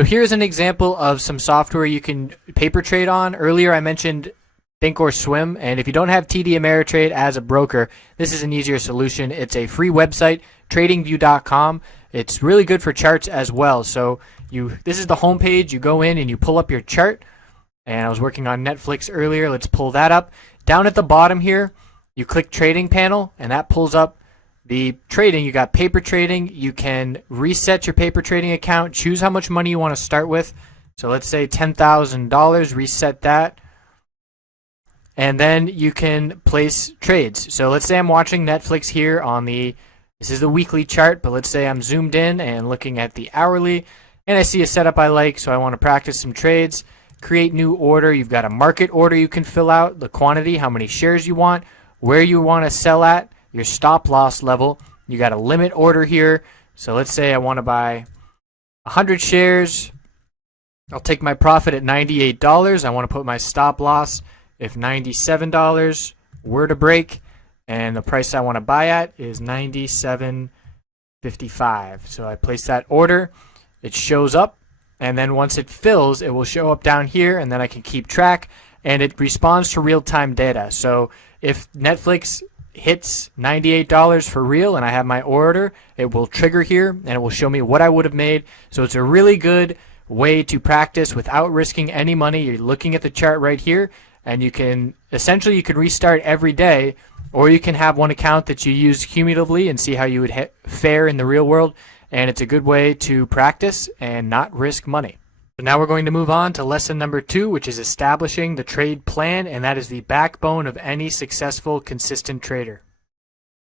So here's an example of some software you can paper trade on. Earlier I mentioned Thinkorswim, and if you don't have TD Ameritrade as a broker, this is an easier solution. It's a free website, tradingview.com. It's really good for charts as well. So this is the home page. You go in and you pull up your chart. And I was working on Netflix earlier. Let's pull that up. Down at the bottom here, you click trading panel, and that pulls up the trading. You got paper trading. You can reset your paper trading account, choose how much money you want to start with. So let's say $10,000, reset that. And then you can place trades. So let's say I'm watching Netflix here on this is the weekly chart, but let's say I'm zoomed in and looking at the hourly, and I see a setup I like, so I want to practice some trades. Create new order. You've got a market order you can fill out, the quantity, how many shares you want, where you want to sell at, your stop loss level. You got a limit order here. So let's say I want to buy 100 shares. I'll take my profit at $98. I want to put my stop loss if $97 were to break, and the price I want to buy at is $97.55. So I place that order. It shows up. And then once it fills, it will show up down here, and then I can keep track, and it responds to real-time data. So if Netflix hits $98 for real and I have my order, it will trigger here, and it will show me what I would have made. So it's a really good way to practice without risking any money. You're looking at the chart right here, and you can restart every day, or you can have one account that you use cumulatively and see how you would fare in the real world. And it's a good way to practice and not risk money. So now we're going to move on to lesson number 2, which is establishing the trade plan, and that is the backbone of any successful, consistent trader.